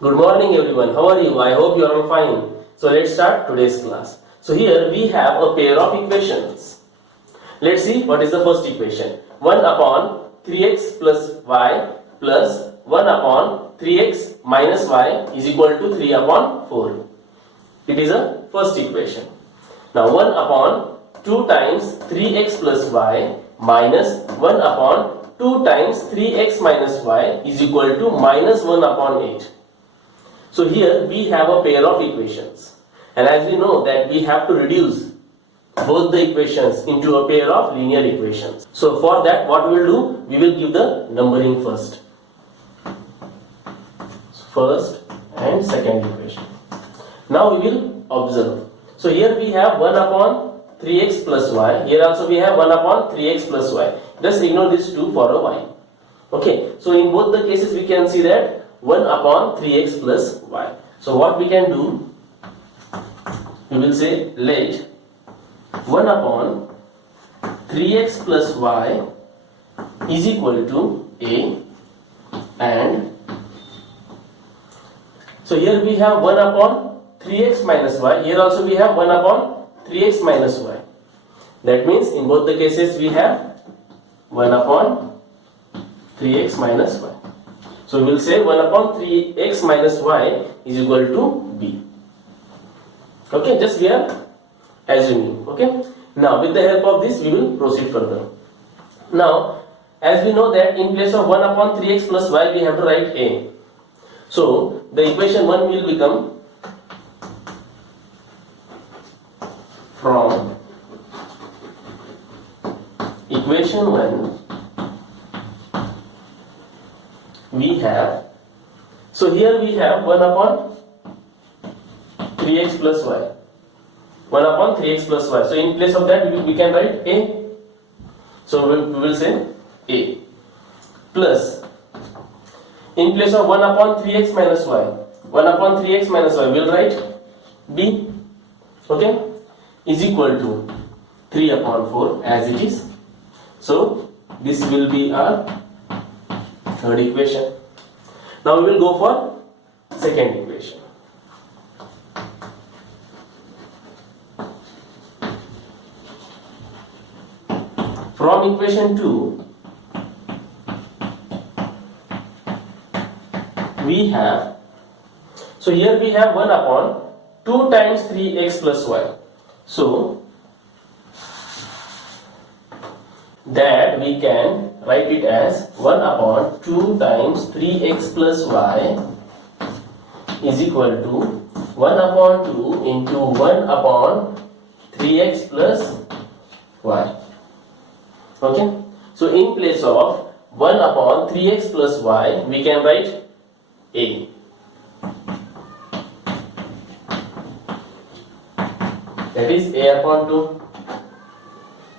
Good morning everyone. How are you? I hope you are all fine. So let's start today's class. So here we have a pair of equations. Let's see what is the first equation. 1 upon 3x plus y plus 1 upon 3x minus y is equal to 3 upon 4. It is a first equation. Now 1 upon 2 times 3x plus y minus 1 upon 2 times 3x minus y is equal to minus 1 upon 8. So here we have a pair of equations, and as we know that we have to reduce both the equations into a pair of linear equations. So for that what we will do, we will give the numbering first. First and second equation. Now we will observe. So here we have 1 upon 3x plus y. Here also we have 1 upon 3x plus y. Just ignore this 2 for a while. Okay, so in both the cases we can see that 1 upon 3x plus y. So what we can do, we will say let 1 upon 3x plus y is equal to a, and so here we have 1 upon 3x minus y. Here also we have 1 upon 3x minus y. That means in both the cases we have 1 upon 3x minus y. So we will say 1 upon 3x minus y is equal to b. Okay, just we are assuming. Okay. Now with the help of this we will proceed further. Now as we know that in place of 1 upon 3x plus y we have to write a. So the equation 1 will become, from equation 1 we have, so here we have 1 upon 3x plus y, 1 upon 3x plus y. So in place of that we can write a. So we will say a plus, in place of 1 upon 3x minus y, 1 upon 3x minus y we will write b. Okay, is equal to 3 upon 4 as it is. So this will be our third equation. Now we will go for second equation. From equation 2 we have, so here we have 1 upon 2 times 3x plus y. So that we can write it as 1 upon 2 times 3x plus y is equal to 1 upon 2 into 1 upon 3x plus y. Okay, so in place of 1 upon 3x plus y we can write a. That is a upon 2.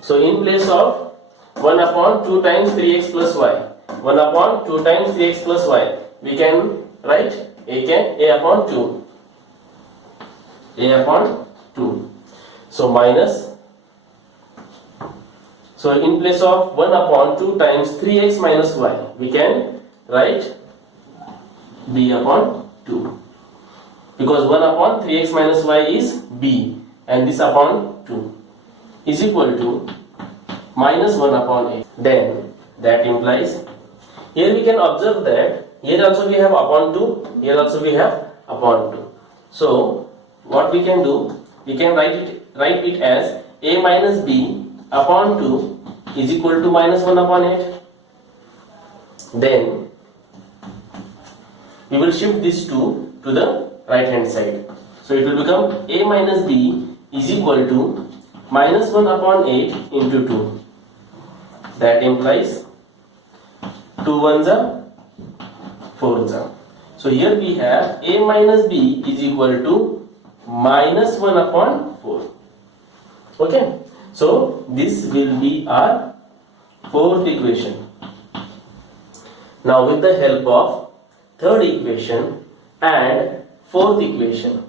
So in place of 1 upon 2 times 3x plus y, 1 upon 2 times 3x plus y, we can write a upon 2. A upon 2. So minus, so in place of 1 upon 2 times 3x minus y, we can write b upon 2. Because 1 upon 3x minus y is b, and this upon 2 is equal to minus 1 upon 8. Then that implies, here we can observe that here also we have upon 2, here also we have upon 2. So what we can do, we can write it as a minus b upon 2 is equal to minus 1 upon 8. Then we will shift this 2 to the right hand side. So it will become a minus b is equal to minus 1 upon 8 into 2. That implies 2 ones are 4s are. So here we have a minus b is equal to minus 1 upon 4. Okay, so this will be our fourth equation. Now with the help of third equation and fourth equation,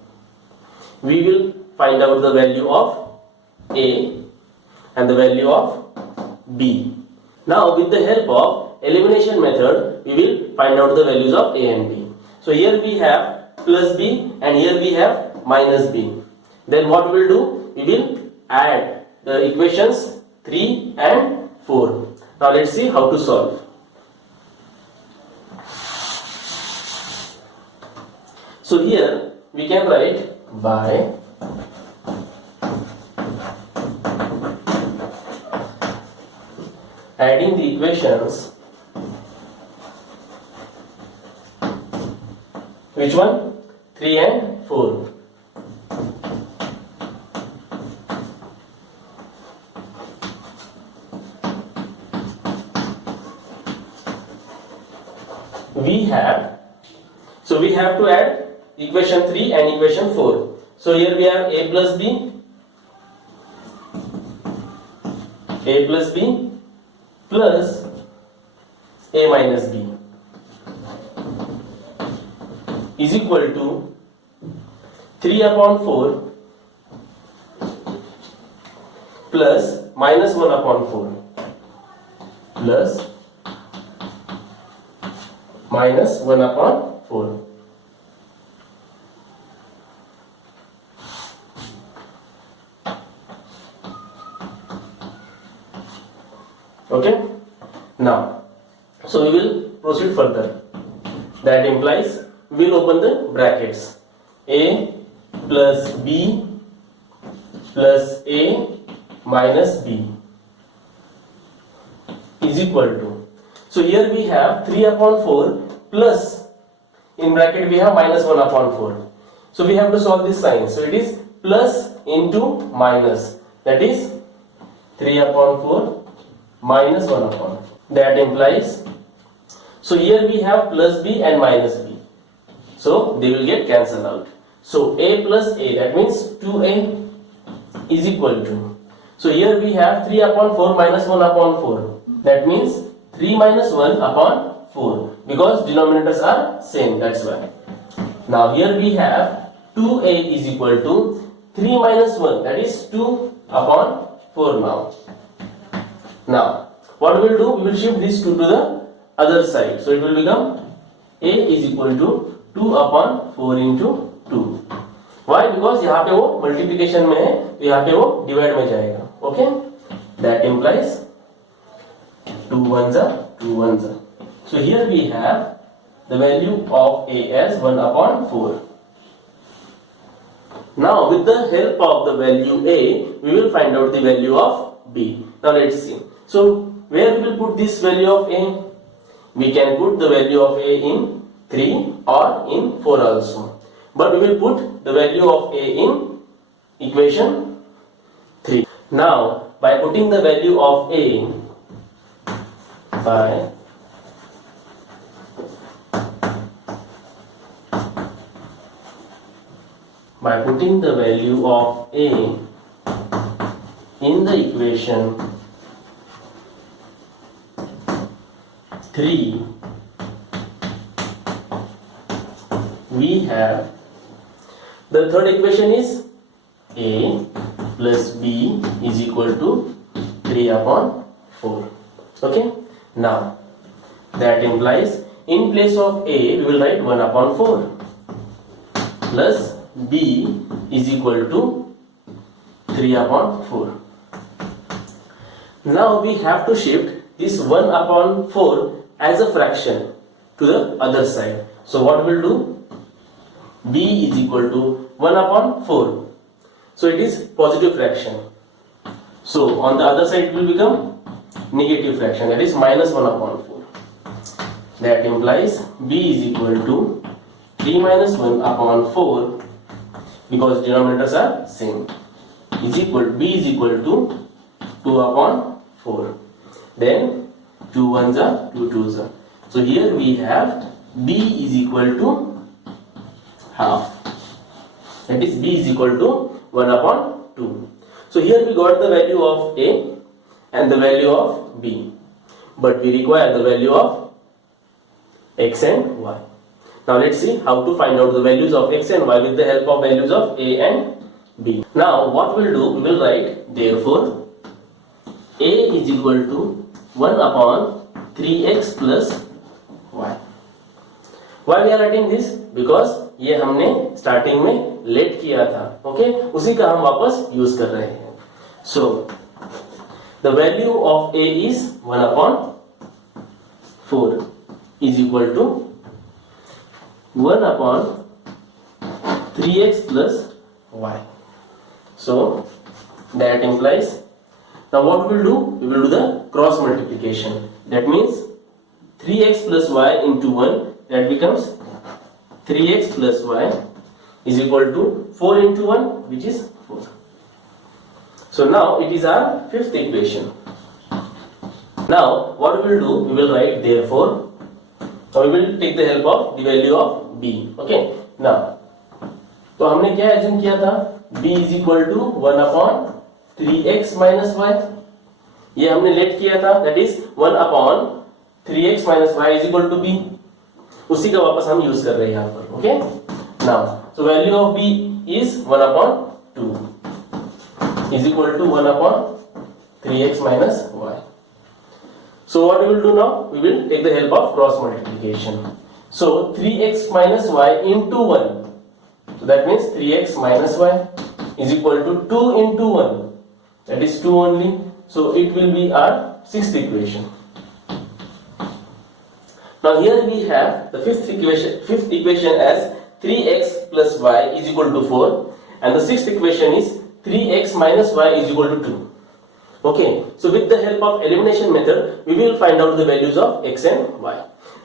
we will find out the value of a and the value of b. Now with the help of elimination method, we will find out the values of a and b. So here we have plus b and here we have minus b. Then what we will do? We will add the equations 3 and 4. Now let's see how to solve. So here we can write by adding the equations, which one? 3 and 4. We have to add equation 3 and equation 4. So here we have a plus b plus a minus b is equal to 3 upon 4 plus minus 1 upon 4 plus minus 1 upon 4. Okay, now so we will proceed further. That implies we will open the brackets. A plus b plus a minus b is equal to, so here we have 3 upon 4 plus in bracket we have minus 1 upon 4. So we have to solve this sign. So it is plus into minus, that is 3 upon 4 minus 1 upon 4. That implies, so here we have plus b and minus b, so they will get cancelled out. So a plus a, that means 2a is equal to, so here we have 3 upon 4 minus 1 upon 4, that means 3 minus 1 upon 4, because denominators are same, that's why. Now here we have 2a is equal to 3 minus 1, that is 2 upon 4 now. Now what we will do, we will shift this 2 to the other side, so it will become a is equal to 2 upon 4 into 2. Why? Because यहाँ पे वो multiplication में है, तो यहाँ पे वो divide में जाएगा. Okay, that implies 2 ones are 2 ones are. So here we have the value of a as 1 upon 4. Now with the help of the value a, we will find out the value of b. Now let's see. So where we will put this value of a? We can put the value of a in 3 or in 4 also. But we will put the value of a in equation 3. Now by putting the value of a by putting the value of a in the equation 3, we have the third equation is a plus b is equal to 3 upon 4. Okay, now that implies in place of a we will write 1 upon 4 plus b is equal to 3 upon 4. Now we have to shift this 1 upon 4 as a fraction to the other side. So what we will do? B is equal to 1 upon 4. So it is positive fraction. So on the other side it will become negative fraction, that is minus 1 upon 4. That implies b is equal to 3 minus 1 upon 4, because denominators are same, is equal, b is equal to 2 upon 4. Then 2 ones are 2 twos are. So here we have b is equal to half, that is b is equal to 1 upon 2. So here we got the value of a and the value of b, but we require the value of x and y. Now let's see how to find out the values of x and y with the help of values of a and b. Now what we'll do, we will write therefore a is equal to 1 upon 3x plus y. Why we are writing this? Because ये हमने starting में late किया था, okay, उसी का हम वापस use कर रहे हैं. So the value of a is 1 upon 4 is equal to 1 upon 3x plus y. So that implies, now what we will do? We will do the cross multiplication. That means 3x plus y into 1, that becomes 3x plus y is equal to 4 into 1, which is 4. So now it is our fifth equation. Now what we will do? We will write therefore, or we will take the help of the value of b. Okay. Now तो हमने क्या assume किया था? b is equal to 1 upon 3x minus y. ये हमने late किया था, that is 1 upon 3x minus y is equal to b. उसी का वापस हम यूज कर रहे हैं यहाँ पर. Okay. Now so value of b is 1 upon 2 is equal to 1 upon 3x minus y. So what we will do now? We will take the help of cross multiplication. So 3x minus y into 1. So that means 3x minus y is equal to 2 into 1. That is 2 only. So it will be our sixth equation. Now here we have the fifth equation as 3x plus y is equal to 4, and the sixth equation is 3x minus y is equal to 2. Okay, so with the help of elimination method, we will find out the values of x and y.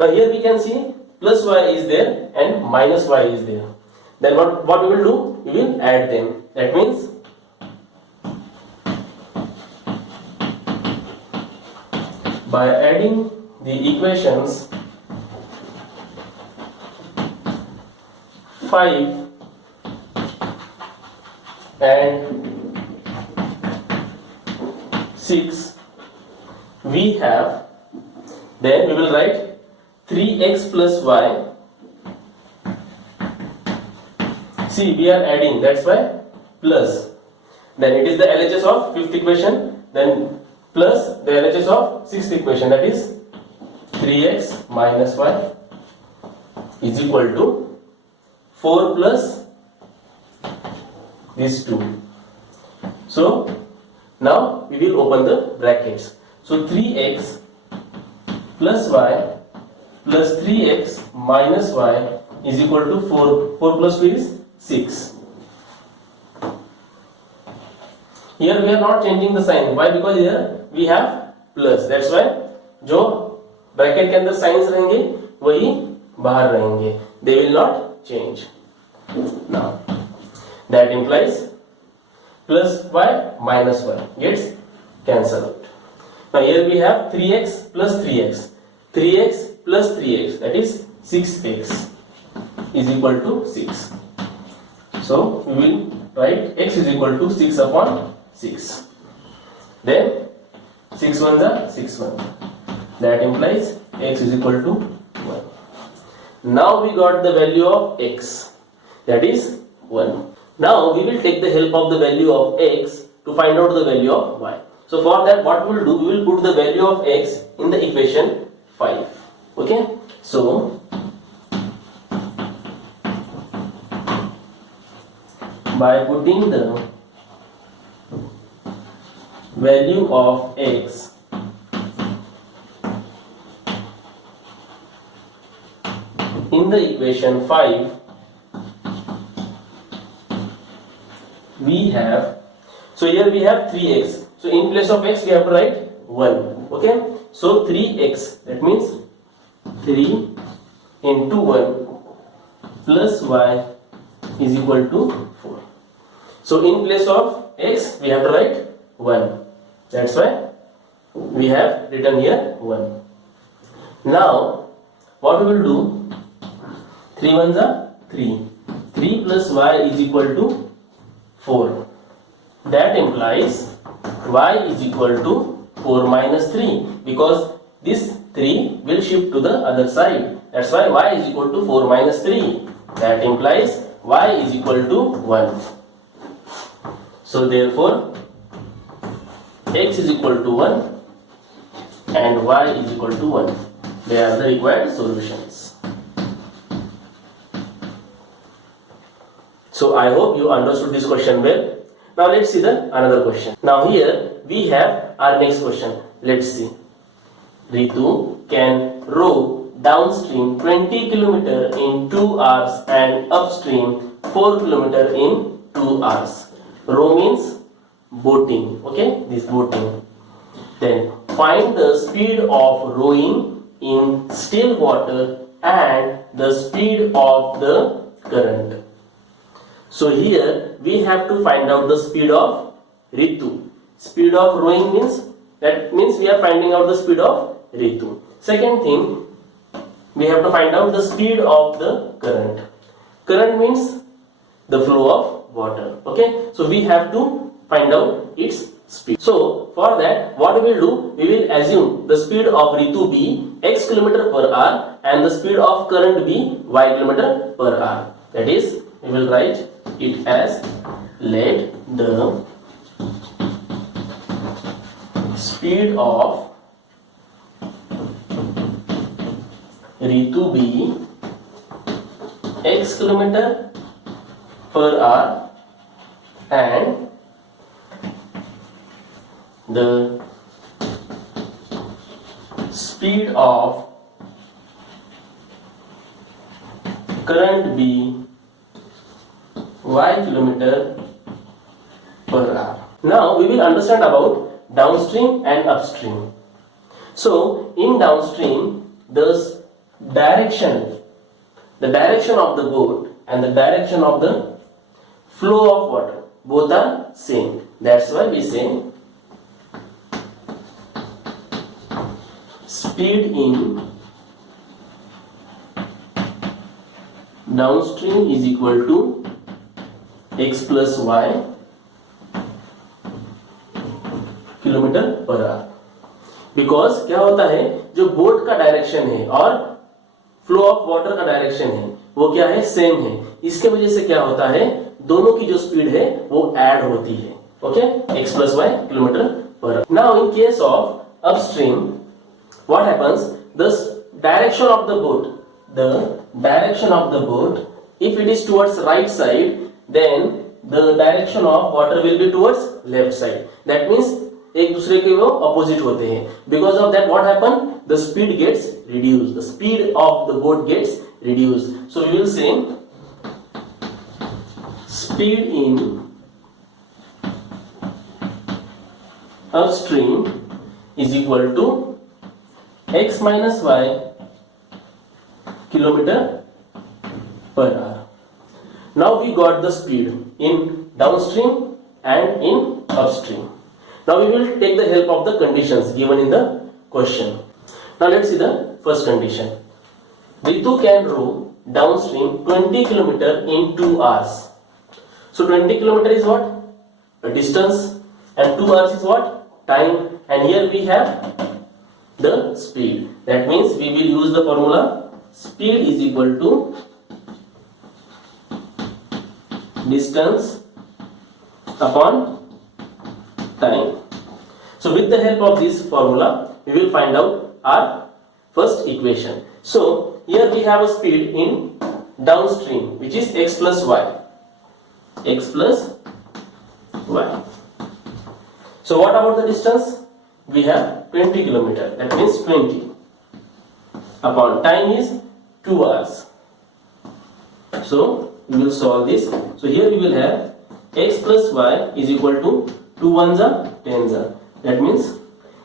Now here we can see plus y is there and minus y is there. Then what we will do? We will add them. That means by adding the equations 5 and 6 we have, then we will write 3x plus y. See, we are adding, that's why plus. Then it is the LHS of fifth equation, then plus the LHS of sixth equation, that is 3x minus y is equal to 4 plus this 2. So now we will open the brackets. So 3x plus y plus 3x minus y is equal to 4. 4 plus 2 is 6. Here we are not changing the sign. Why? Because here we have plus. That's why जो bracket के अंदर science रहेंगे वही बाहर रहेंगे. They will not change. Now that implies plus y minus y gets cancelled out. Now here we have 3x plus 3x. 3x plus 3x, that is 6x is equal to 6. So we will write x is equal to 6 upon 6. Then 6 ones are 6 1. That implies x is equal to 1. Now we got the value of x, that is 1. Now we will take the help of the value of x to find out the value of y. So for that, what we will do? We will put the value of x in the equation 5. Okay. So by putting the value of x in the equation 5, we have, so here we have 3x. So in place of x we have to write 1. Okay. So 3x, that means 3 into 1 plus y is equal to 4. So in place of x we have to write 1. That's why we have written here 1. Now what we will do? 3 ones are 3. 3 plus y is equal to 4. That implies y is equal to 4 minus 3, because this 3 will shift to the other side. That's why y is equal to 4 minus 3. That implies y is equal to 1. So therefore x is equal to 1 and y is equal to 1. They are the required solutions. So I hope you understood this question well. Now let's see the another question. Now here we have our next question. Let's see. Ritu can row downstream 20 km in 2 hours and upstream 4 km in 2 hours. Row means boating. Okay, this boating. Then find the speed of rowing in still water and the speed of the current. So here we have to find out the speed of Ritu. Speed of rowing means, that means we are finding out the speed of Ritu. Second thing, we have to find out the speed of the current. Current means the flow of water. Okay, so we have to find out its speed. So for that, what we will do, we will assume the speed of Ritu be x km per hour and the speed of current be y km per hour. That is, we will write it as, let the speed of Ritu be x km per hour and the speed of current be y km per hour. Now we will understand about downstream and upstream. So in downstream, the direction of the boat and the direction of the flow of water, both are same. That's why we say speed in downstream is equal to x plus y kilometre per our. Because क्या होता है, जो boat का direction है और flow of water का direction है वो क्या है, सेम है. इसके वजह से क्या होता है, दोनों की जो स्पीड है वो ऐड होती है. Okay, x plus Y kilometer per hour. Now in case of upstream, what happens, the direction of the boat, if it is towards right side, then the direction of water will be towards left side. That means एक दूसरे के वो opposite होते हैं. Because of that, what happen, the speed gets reduced, the speed of the boat gets reduced. So we will say speed in upstream is equal to x minus y kilometer per hour. Now we got the speed in downstream and in upstream. Now we will take the help of the conditions given in the question. Now let's see the first condition. Ritu can row downstream 20 km in 2 hours. So 20 km is what? A distance, and 2 hours is what? Time. And here we have the speed. That means we will use the formula speed is equal to distance upon time. So with the help of this formula, we will find out our first equation. So here we have a speed in downstream, which is x plus y. X plus y. So what about the distance? We have 20 km. That means 20 upon time is 2 hours. So we will solve this. So here we will have x plus y is equal to 2 ones are 10s are. That means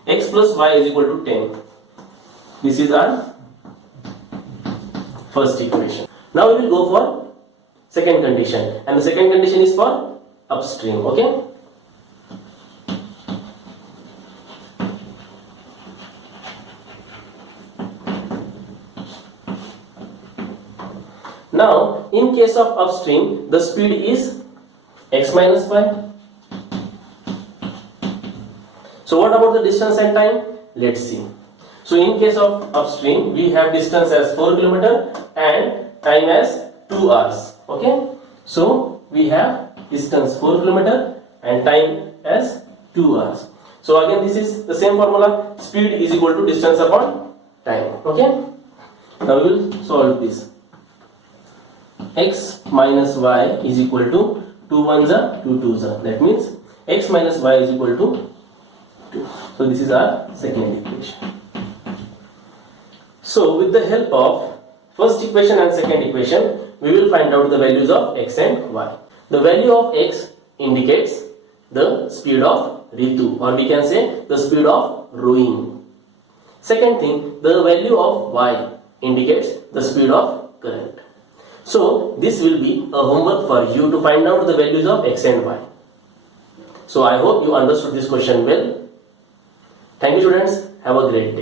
x plus y is equal to 10. This is our first equation. Now we will go for second condition, and the second condition is for upstream. Okay. Now in case of upstream, the speed is x minus y. So what about the distance and time? Let's see. So in case of upstream, we have distance as 4 km and time as 2 hours. Okay. So we have distance 4 km and time as 2 hours. So again this is the same formula, speed is equal to distance upon time. Okay. Now we will solve this. x minus y is equal to 2 ones are 2 twos are. That means x minus y is equal to 2. So this is our second equation. So with the help of first equation and second equation, we will find out the values of x and y. The value of x indicates the speed of Ritu, or we can say the speed of rowing. Second thing, the value of y indicates the speed of current. So this will be a homework for you to find out the values of x and y. So I hope you understood this question well. Thank you students. Have a great day.